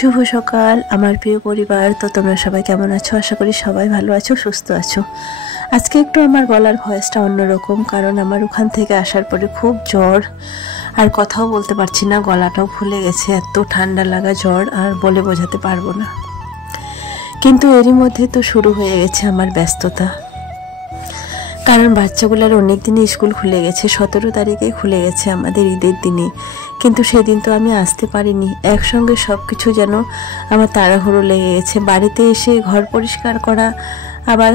শুভ সকাল আমার প্রিয় পরিবার। তো তোমরা সবাই কেমন আছো? আশা করি সবাই ভালো আছো, সুস্থ আছো। আজকে একটু আমার গলার ভয়েসটা অন্যরকম, কারণ আমার ওখান থেকে আসার পরে খুব জ্বর, আর কথাও বলতে পারছি না, গলাটাও ফুলে গেছে, এত ঠান্ডা লাগা জ্বর আর বলে বোঝাতে পারবো না। কিন্তু এরই মধ্যে তো শুরু হয়ে গেছে আমার ব্যস্ততা, কারণ বাচ্চাগুলোর অনেক দিনই স্কুল খুলে গেছে। 17 তারিখেই খুলে গেছে আমাদের ঈদের দিনে, কিন্তু সেদিন তো আমি আসতে পারিনি। একসঙ্গে সব কিছু যেন আমার তাড়াহুড়ো লেগে গেছে। বাড়িতে এসে ঘর পরিষ্কার করা, আবার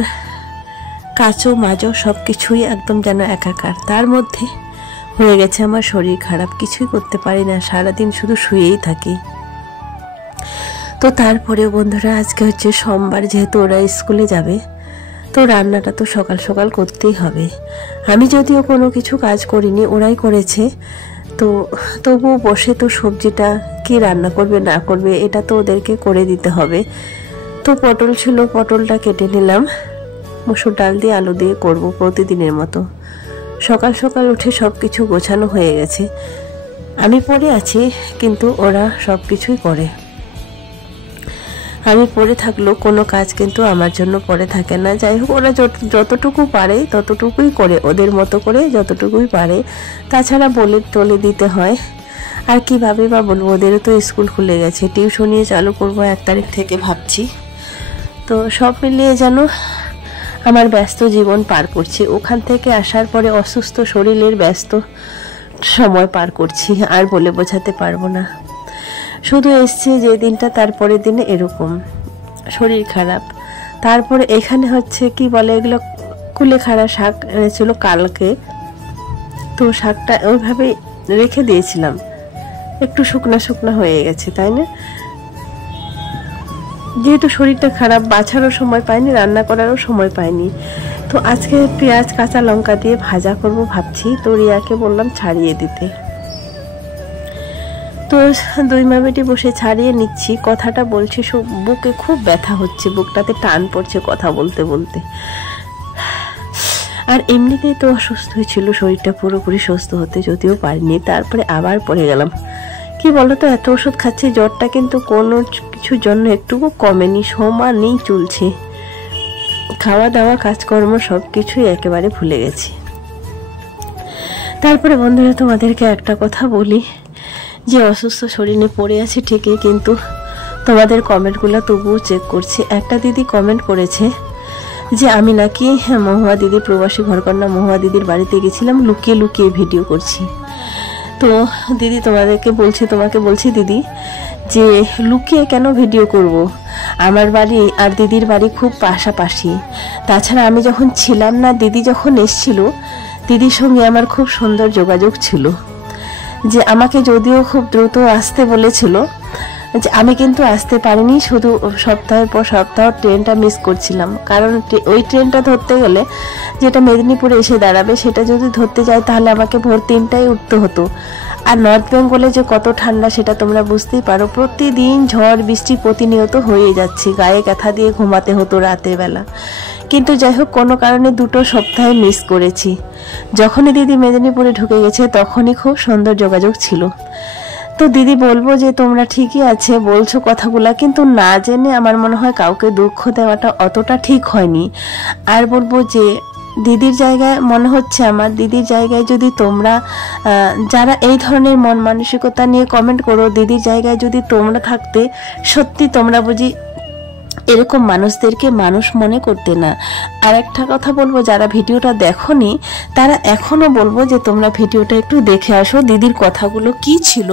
কাচো মাজো, সব কিছুই একদম যেন একাকার। তার মধ্যে হয়ে গেছে আমার শরীর খারাপ, কিছুই করতে পারি না, সারাদিন শুধু শুয়েই থাকি। তো তারপরেও বন্ধুরা, আজকে হচ্ছে সোমবার, যেহেতু ওরা স্কুলে যাবে, তো রান্নাটা তো সকাল সকাল করতেই হবে। আমি যদিও কোনো কিছু কাজ করিনি, ওরাই করেছে, তো তবুও বসে তো সবজিটা কি রান্না করবে না করবে এটা তো ওদেরকে করে দিতে হবে। তো পটল ছিল, পটলটা কেটে নিলাম, মসুর ডাল দিয়ে আলু দিয়ে করব প্রতিদিনের মতো। সকাল সকাল উঠে সব কিছু গোছানো হয়ে গেছে, আমি পড়ে আছি, কিন্তু ওরা সব কিছুই করে। আমি পড়ে থাকলেও কোনো কাজ কিন্তু আমার জন্য পড়ে থাকে না। যাই হোক, ওরা যতটুকু পারে ততটুকুই করে, ওদের মতো করে যতটুকুই পারে, তাছাড়া বলে দিতে হয়। আর কিভাবে বা বলবো, ওদেরও তো স্কুল খুলে গেছে, টিউশনিও চালু করবো 1 তারিখ থেকে ভাবছি। তো সব মিলিয়ে যেন আমার ব্যস্ত জীবন পার করছি। ওখান থেকে আসার পরে অসুস্থ শরীরের ব্যস্ত সময় পার করছি, আর বলে বোঝাতে পারবো না। শুধু এসছে যে দিনটা, তারপরের দিনে এরকম শরীর খারাপ। তারপরে এখানে হচ্ছে কি বলে এগুলো, কুলেখাড়া শাক এনেছিল কালকে, তো শাকটা ওইভাবে রেখে দিয়েছিলাম, একটু শুকনা শুকনা হয়ে গেছে, তাই না? যেহেতু শরীরটা খারাপ, বাছারও সময় পাইনি, রান্না করারও সময় পাইনি। তো আজকে পেঁয়াজ কাঁচা লঙ্কা দিয়ে ভাজা করব ভাবছি। তো রিয়াকে বললাম ছাড়িয়ে দিতে, তো 2 মা বেটি বসে ছাড়িয়ে নিচ্ছি। কথাটা বলছি, বুকে খুব ব্যথা হচ্ছে, বুকটাতে টান পড়ছে কথা বলতে বলতে। আর এমনিতেই তো অসুস্থ হয়েছিল, শরীরটা পুরোপুরি সুস্থ হতে যদিও পারিনি, তারপরে আবার পড়ে গেলাম। কি বলতো, এত ওষুধ খাচ্ছি, জ্বরটা কিন্তু কোনো কিছুর জন্য একটুকু কমেনি, সমানই চলছে। খাওয়া দাওয়া কাজকর্ম সব কিছুই একেবারে ভুলে গেছি। তারপরে বন্ধুরা, তোমাদেরকে একটা কথা বলি, যে অসুস্থ শরীরে পড়ে আছি ঠিকই, কিন্তু তোমাদের কমেন্টগুলো তবুও চেক করছি। একটা দিদি কমেন্ট করেছে যে আমি নাকি মহুয়া দিদি, প্রবাসী ঘরকন্যা মহুয়া দিদির বাড়িতে গেছিলাম, লুকিয়ে লুকিয়ে ভিডিও করছি। তো দিদি তোমাকে বলছি দিদি, যে লুকিয়ে কেন ভিডিও করব? আমার বাড়ি আর দিদির বাড়ি খুব পাশাপাশি। তাছাড়া আমি যখন ছিলাম না, দিদি যখন এসছিল, দিদির সঙ্গে আমার খুব সুন্দর যোগাযোগ ছিল। যে আমাকে যদিও খুব দ্রুত আসতে বলেছিল, যে আমি কিন্তু আসতে পারিনি, শুধু সপ্তাহের পর সপ্তাহ ট্রেনটা মিস করছিলাম। কারণ ওই ট্রেনটা ধরতে গেলে, যেটা মেদিনীপুরে এসে দাঁড়াবে, সেটা যদি ধরতে যাই তাহলে আমাকে ভোর 3টায় উঠতে হতো। আর নর্থ বেঙ্গলে যে কত ঠান্ডা সেটা তোমরা বুঝতেই পারো। প্রতিদিন ঝড় বৃষ্টি প্রতিনিয়ত হয়ে যাচ্ছে, গায়ে কাঁথা দিয়ে ঘুমাতে হতো রাতের বেলা। কিন্তু যাই হোক, কোনো কারণে 2 সপ্তাহে মিস করেছি। যখনই দিদি মেদিনীপুরে ঢুকে গেছে, তখনই খুব সুন্দর যোগাযোগ ছিল। তো দিদি বলবো যে তোমরা ঠিকই আছে বলছো কথাগুলা, কিন্তু না জেনে আমার মনে হয় কাউকে দুঃখ দেওয়াটা অতটা ঠিক হয়নি। আর বলবো যে দিদির জায়গায় মনে হচ্ছে, আমার দিদির জায়গায় যদি তোমরা যারা এই ধরনের মন মানসিকতা নিয়ে কমেন্ট করো, দিদির জায়গায় যদি তোমরা থাকতে, সত্যি তোমরা বুঝি এরকম মানুষদেরকে মানুষ মনে করতে না। আর একটা কথা বলবো, যারা ভিডিওটা দেখোনি তারা এখনো বলবো যে তোমরা ভিডিওটা একটু দেখে আসো, দিদির কথাগুলো কি ছিল,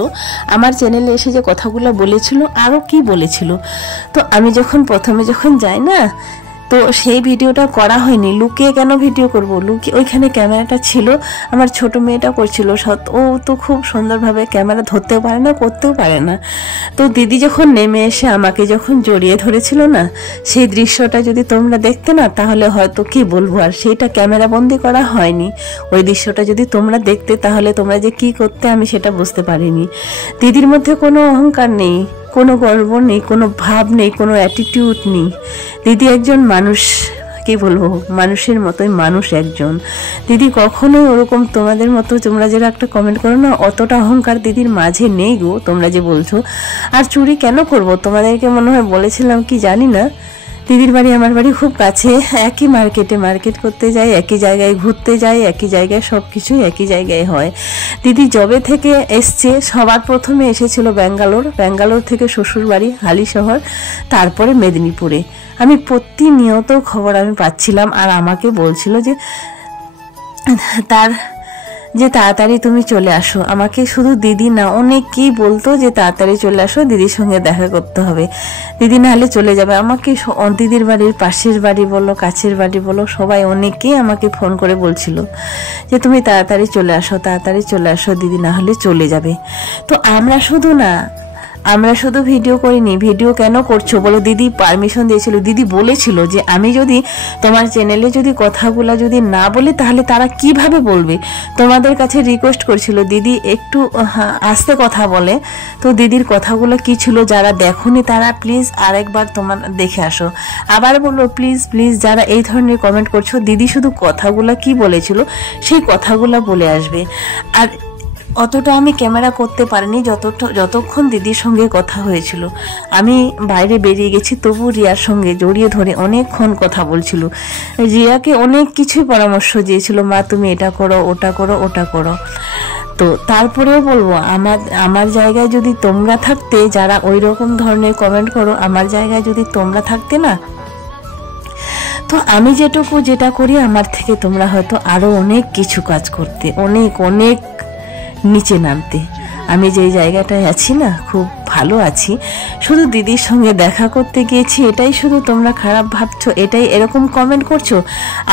আমার চ্যানেলে এসে যে কথাগুলো বলেছিল, আরও কি বলেছিল। তো আমি প্রথমে যখন যাই না, তো সেই ভিডিওটা করা হয়নি। লুকিয়ে কেন ভিডিও করব? লুকিয়ে ওইখানে ক্যামেরাটা ছিল, আমার ছোট মেয়েটা করছিল, ও তো খুব সুন্দরভাবে ক্যামেরা ধরতেও পারে না, করতেও পারে না। তো দিদি যখন নেমে এসে আমাকে যখন জড়িয়ে ধরেছিল না, সেই দৃশ্যটা যদি তোমরা দেখতে না, তাহলে হয়তো কি বলবো, আর সেইটা ক্যামেরা বন্দি করা হয়নি। ওই দৃশ্যটা যদি তোমরা দেখতে, তাহলে তোমরা যে কি করতে আমি সেটা বুঝতে পারিনি। দিদির মধ্যে কোনো অহংকার নেই, কোনো গর্ব নেই, কোনো ভাব নেই, কোনো অ্যাটিটিউড নেই। দিদি একজন মানুষ, কি বলবো, মানুষের মতোই মানুষ একজন। দিদি কখনোই ওরকম তোমাদের মতো তোমরা যেটা একটা কমেন্ট করো না, অতটা অহংকার দিদির মাঝে নেই গো, তোমরা যে বলছো। আর চুরি কেন করব, তোমাদেরকে মনে হয় বলেছিলাম কি জানি না। দিদির বাড়ি আমার বাড়ি খুব কাছে, একই মার্কেটে মার্কেট করতে যাই, একই জায়গায় ঘুরতে যাই, একই জায়গায় সব কিছুই একই জায়গায় হয়। দিদি জবে থেকে এসছে, সবার প্রথমে এসেছিল ব্যাঙ্গালোর থেকে শ্বশুর বাড়ি হালিশহর, তারপরে মেদিনীপুরে। আমি প্রতিনিয়ত খবর আমি পাচ্ছিলাম, আর আমাকে বলছিল যে তাড়াতাড়ি তুমি চলে আসো। আমাকে শুধু দিদি না, অনেকেই বলতো যে তাড়াতাড়ি চলে আসো, দিদির সঙ্গে দেখা করতে হবে, দিদি না হলে চলে যাবে। আমাকে দিদির বাড়ির পাশের বাড়ি বলো, কাছের বাড়ি বলো, সবাই অনেকেই আমাকে ফোন করে বলছিল যে তুমি তাড়াতাড়ি চলে আসো, দিদি না হলে চলে যাবে। তো আমরা শুধু ভিডিও করিনি। ভিডিও কেন করছো বলো, দিদি পারমিশন দিয়েছিল, দিদি বলেছিল যে আমি যদি তোমার চ্যানেলে যদি কথাগুলা যদি না বলি তাহলে তারা কিভাবে বলবে। তোমাদের কাছে রিকোয়েস্ট করছিল দিদি একটু আস্তে কথা বলে। তো দিদির কথাগুলো কি ছিল, যারা দেখোনি তারা প্লিজ আরেকবার তোমার দেখে আসো। আবার বললো প্লিজ যারা এই ধরনের কমেন্ট করছো, দিদি শুধু কথাগুলো কি বলেছিল সেই কথাগুলো বলে আসবে। আর অতটা আমি ক্যামেরা করতে পারিনি যতক্ষণ দিদির সঙ্গে কথা হয়েছিল। আমি বাইরে বেরিয়ে গেছি, তবু রিয়ার সঙ্গে জড়িয়ে ধরে অনেকক্ষণ কথা বলছিল। রিয়াকে অনেক কিছুই পরামর্শ দিয়েছিল, মা তুমি এটা করো, ওটা করো। তো তারপরেও বলবো, আমার জায়গায় যদি তোমরা থাকতে, যারা ওই রকম ধরনের কমেন্ট করো, আমার জায়গায় যদি তোমরা থাকতে না, তো আমি যেটা করি আমার থেকে তোমরা হয়তো আরো অনেক কিছু কাজ করতে, অনেক নিচে নামতে। আমি যেই জায়গাটায় আছি না, খুব ভালো আছি। শুধু দিদির সঙ্গে দেখা করতে গিয়েছি, এটাই শুধু তোমরা খারাপ ভাবছো, এটাই এরকম কমেন্ট করছো।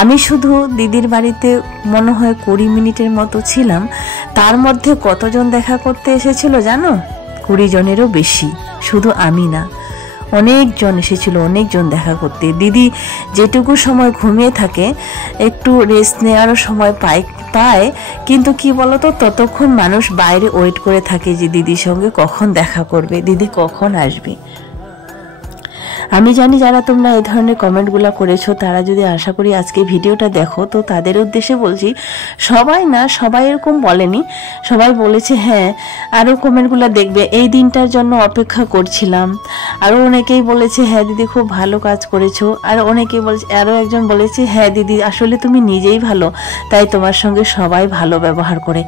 আমি শুধু দিদির বাড়িতে মনে হয় 20 মিনিটের মতো ছিলাম, তার মধ্যে কতজন দেখা করতে এসেছিল জানো? 20 জনেরও বেশি। শুধু আমি না, অনেকজন এসেছিল, অনেকজন দেখা করতে। দিদি যেটুকু সময় ঘুমিয়ে থাকে, একটু রেস্ট নেওয়ারও সময় পায়, কিন্তু কি বলতো, ততক্ষণ মানুষ বাইরে ওয়েট করে থাকে যে দিদির সঙ্গে কখন দেখা করবে, দিদি কখন আসবে। আমি জানি যারা তোমরা এই ধরনের কমেন্টগুলো করেছো, তারা যদি আশা করি আজকে ভিডিওটা দেখো, তো তাদের উদ্দেশ্যে বলছি, সবাই এরকম বলেনি, সবাই বলেছে হ্যাঁ আরও কমেন্টগুলো দেখবে, এই দিনটার জন্য অপেক্ষা করছিলাম। আরও অনেকেই বলেছে হ্যাঁ দিদি খুব ভালো কাজ করেছো। আরও একজন বলেছে হ্যাঁ দিদি আসলে তুমি নিজেই ভালো, তাই তোমার সঙ্গে সবাই ভালো ব্যবহার করে।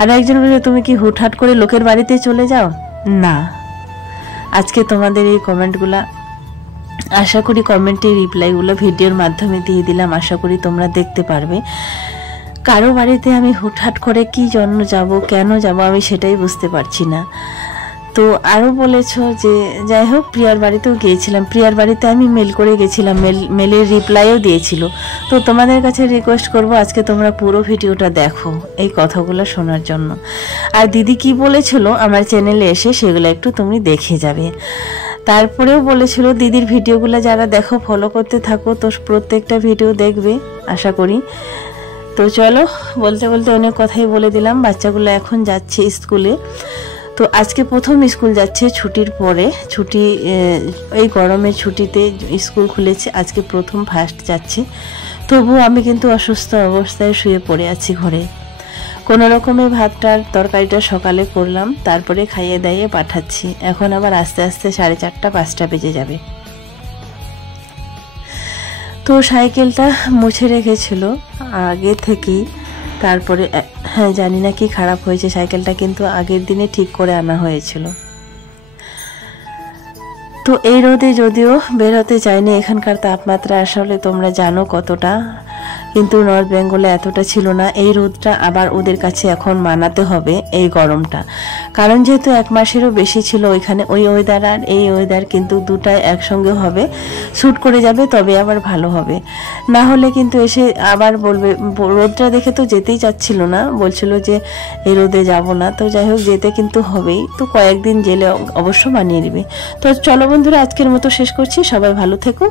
আর একজন বলেছে তুমি কি হুটহাট করে লোকের বাড়িতে চলে যাও? না, আজকে তোমাদের এই কমেন্টগুলা আশা করি কমেন্টের রিপ্লাইগুলো ভিডিওর মাধ্যমে দিয়ে দিলাম, আশা করি তোমরা দেখতে পারবে। কারো বাড়িতে আমি হুটহাট করে কি জন্য যাব, কেন যাব, আমি সেটাই বুঝতে পারছি না। তো আরও বলেছ যে যাই হোক, প্রিয়ার বাড়িতেও গিয়েছিলাম, প্রিয়ার বাড়িতে আমি মেল করে গেছিলাম, মেলের রিপ্লাইও দিয়েছিল। তো তোমাদের কাছে রিকোয়েস্ট করব আজকে তোমরা পুরো ভিডিওটা দেখো এই কথাগুলো শোনার জন্য। আর দিদি কি বলেছিল আমার চ্যানেলে এসে, সেগুলো একটু তুমি দেখে যাবে। তারপরেও বলেছিল দিদির ভিডিওগুলো যারা দেখো ফলো করতে থাকো, তো প্রত্যেকটা ভিডিও দেখবে আশা করি। তো চলো, বলতে অনেক কথাই বলে দিলাম। বাচ্চাগুলো এখন যাচ্ছে স্কুলে। তো আজকে প্রথম স্কুল যাচ্ছে ছুটির পরে, এই গরমের ছুটিতে স্কুল খুলেছে, আজকে প্রথম ফার্স্ট যাচ্ছে। তবু আমি কিন্তু অসুস্থ অবস্থায় শুয়ে পড়ে আছি ঘরে। কোনো রকমের ভাতটার তরকারিটা সকালে করলাম, তারপরে খাইয়ে দাইয়ে পাঠাচ্ছি। এখন আবার আস্তে আস্তে 4:30 5টা বেজে যাবে। তো সাইকেলটা মুছে রেখেছিল আগে থেকেই, তারপরে হ্যাঁ জানি না কি খারাপ হয়েছে, সাইকেলটা কিন্তু আগের দিনে ঠিক করে আনা হয়েছিল। তো এই রোদে যদিও বেরোতে চাইনি, এখানকার তাপমাত্রা আসলে তোমরা জানো কতটা, কিন্তু নর্থ বেঙ্গলে এতটা ছিল না। এই রোদটা আবার ওদের কাছে এখন মানাতে হবে, এই গরমটা, কারণ যেহেতু 1 মাসেরও বেশি ছিল ওইখানে। ওই ওয়েদার আর এই ওয়েদার কিন্তু দুটাই একসঙ্গে হবে, শ্যুট করে যাবে, তবে আবার ভালো হবে। না হলে কিন্তু এসে আবার বলবে, রোদটা দেখে তো যেতেই চাচ্ছিল না, বলছিল যে এই রোদে যাব না। তো যাই হোক, যেতে কিন্তু হবেই, তো কয়েকদিন জেলে অবশ্য মানিয়ে নেবে। তো চলো বন্ধুরা, আজকের মতো শেষ করছি, সবাই ভালো থেকো।